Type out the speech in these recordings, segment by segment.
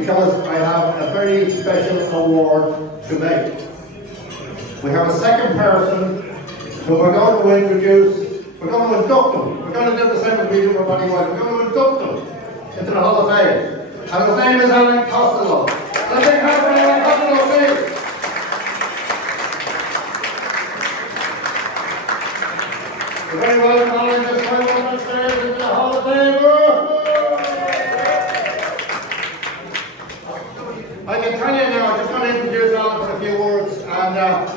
because I have a very special award to make. We have a second person who we're going to introduce. We're going to induct them. We're going to do the same as we do for Body White. We're going to induct them into the Hall of Fame. And his name is Costello. So a big hand for Alan Costello, please. You're very welcome, Alan. Just come on upstairs into the Hall of Fame. I can tell you now, I'm just going to introduce Alan for a few words. And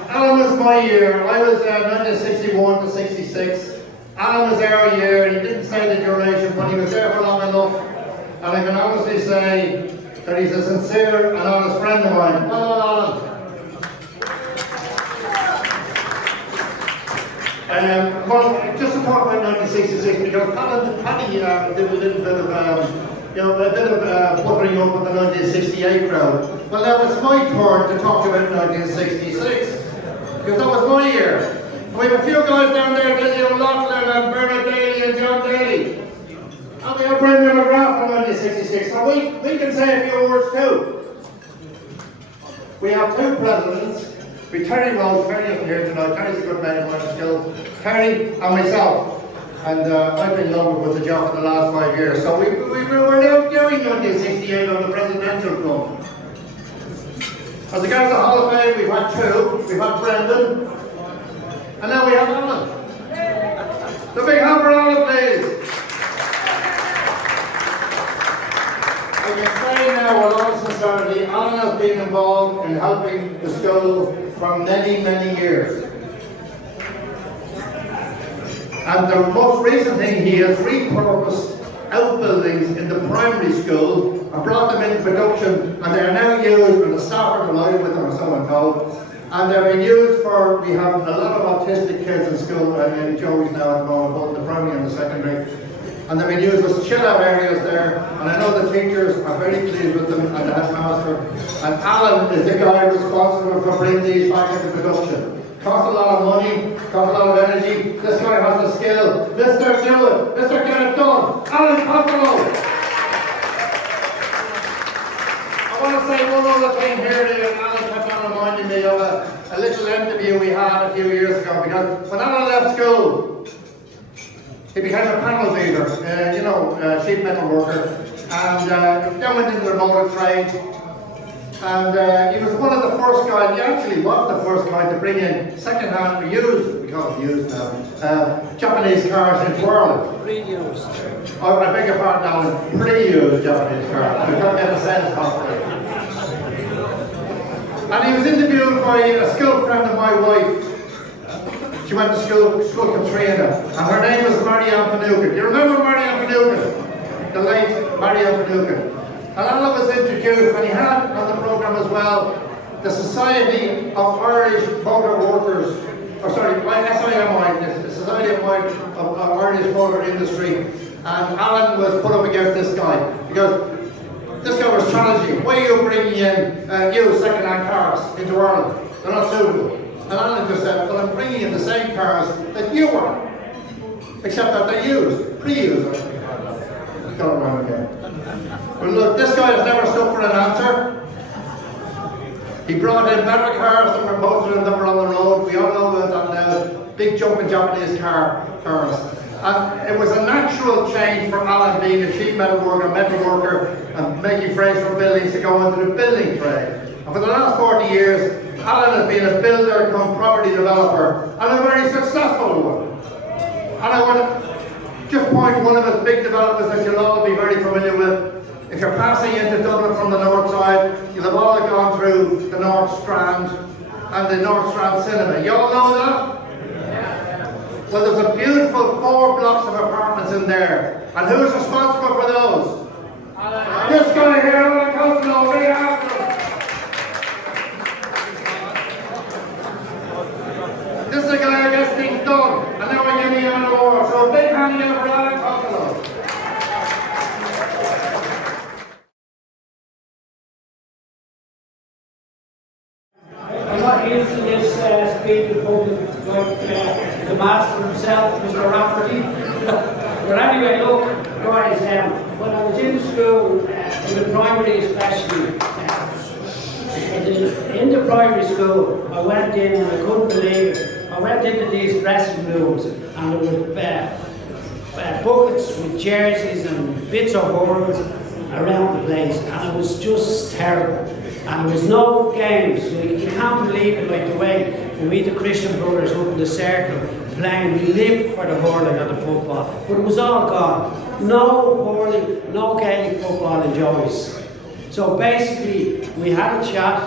Alan was my year. I was 1961 to 66. Alan was our year. He didn't say the duration, but he was there for long enough. And I can honestly say that he's a sincere and honest friend of mine. Well, just to talk about 1966, because Paddy did a little bit of buttering up with the 1968 crowd. Well, now it's my turn to talk about 1966, because that was my year. We have a few guys down there, Billy O'Loughlin and Bernard Daly and John Daly. And we have Brendan McGrath from 1966, so we can say a few words too. We have two presidents. We Terry Rose, Terry isn't here tonight. Terry's a good man of mine still. Terry and myself. And I've been lumbered with the job for the last 5 years. So we're now doing 1968 on the presidential front. As regards the Hall of Fame, we've had two. We've had Brendan. And now we have Alan. The big hand for Alan, please. I can say now with all sincerity, Alan has been involved in helping the school for many, many years. And the most recent thing, he has repurposed outbuildings in the primary school and brought them into production, and they are now used, and the staff are delighted with them, or so I'm told. And they're being used for, we have a lot of autistic kids in school, in Joey's now at the moment, both in the primary and the secondary. And they've been used as chill-out areas there, and I know the teachers are very pleased with them, and the headmaster. And Alan is the guy responsible for bringing these back into production. Cost a lot of money, cost a lot of energy. This guy has the skill. Mr. Do it. Mr. Get it done. Alan Costello. I want to say one other thing here that Alan kept on reminding me of a little interview we had a few years ago, because when Alan left school, he became a panel beater, sheet metal worker, and then went into the motor trade. And he was one of the first guys, he actually was the first guy to bring in second-hand, used, we call it used now, Japanese cars into Ireland. Pre-used. Oh, I beg your pardon, Alan, pre-used Japanese cars. We don't get a sense of it. And he was interviewed by a school friend of my wife. She went to school Katrina, and her name was Marianne Finucane. Do you remember Marianne Finucane? The late Marianne Finucane. And Alan was introduced, and he had on the programme as well the Society of Irish Motor Workers, SIMI, the Society of Irish Motor Industry. And Alan was put up against this guy, because this guy was challenging. Why are you bringing in used second-hand cars into Ireland? They're not suitable. And Alan just said, well, I'm bringing in the same cars that you were, except that they're used, pre-used. Got it wrong again. Well, look, this guy has never stood for an answer. He brought in better cars than most of them that were on the road. We all know about that now. Big jumping Japanese cars. And it was a natural change for Alan, being a sheet metal worker, and making frames for buildings, to go into the building trade. And for the last 40 years, Alan has been a builder come property developer, and a very successful one. And I want to just point to one of his big developments that you'll all be very familiar with. If you're passing into Dublin from the north side, you'll have all gone through the North Strand and the North Strand Cinema. You all know that? Well, there's a beautiful 4 blocks of apartments in there. And who's responsible for those? This guy here, Alan Costello, right after him. This is the guy who gets things done, and now we're giving him an award. So a big hand again for Alan Costello. I'm not used to this speech in public the master himself, Mr. Rafferty. But anyway, look, guys, when I was in school, in the primary especially, in the primary school, I went in and I couldn't believe it. I went into these dressing rooms and there were buckets with jerseys and bits of hurls around the place, and it was just terrible. And there was no games. You can't believe it, like the way we, the Christian brothers up in the circle, playing, we lived for the hurling and the football, but it was all gone. No hurling, no Gaelic football in Joey's. So basically, we had a chat,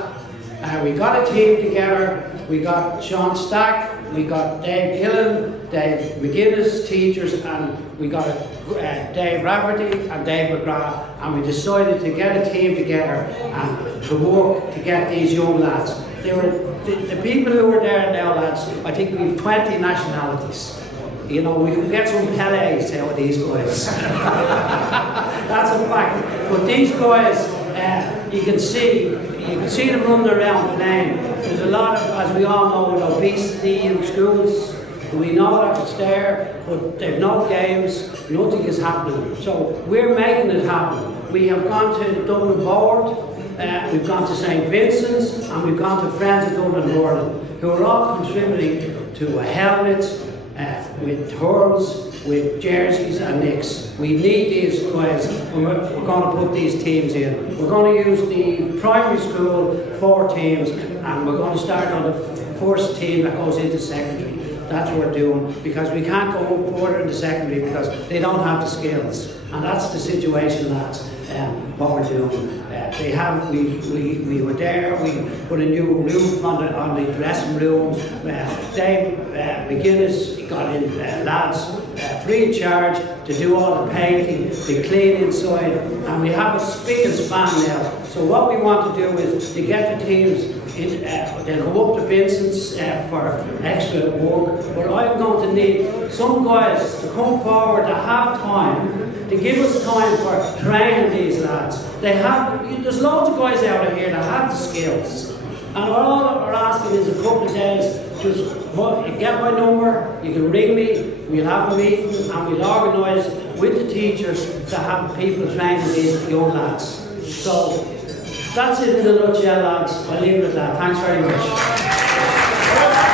we got a team together, we got Sean Stack, we got Dave Gillen, Dave McGuinness, teachers, and we got Dave Rafferty and Dave McGrath, and we decided to get a team together and to work to get these young lads. They were the people who were there now, lads. I think we have 20 nationalities. You know, we can get some Pelés out of these guys. That's a fact. But these guys, you can see them running around playing. There's a lot of, as we all know, with obesity in schools. We know that it's there, but they've no games, nothing is happening. So we're making it happen. We have gone to Dublin Board, we've gone to St Vincent's, and we've gone to Friends of Dublin Northern, who are all contributing to helmets, with hurls, with jerseys and nicks. We need these guys, and we're going to put these teams in. We're going to use the primary school 4 teams, and we're going to start on the first team that goes into secondary. That's what we're doing, because we can't go up further in the secondary because they don't have the skills. And that's the situation, lads, what we're doing. We were there, we put a new roof on the dressing rooms. Dave McGuinness got in lads free of charge to do all the painting, the clean inside, and we have a spick and span now. So what we want to do is to get the teams in, they'll go up to Vincent's for extra work, but I'm going to need some guys to come forward at half time to give us time for training these lads. There's loads of guys out here that have the skills, and all we're asking is a couple of days. Just you get my number, you can ring me, we'll have a meeting and we'll organise with the teachers to have people training these young lads. So that's it in a nutshell, lads. I'll leave it at that. Thanks very much.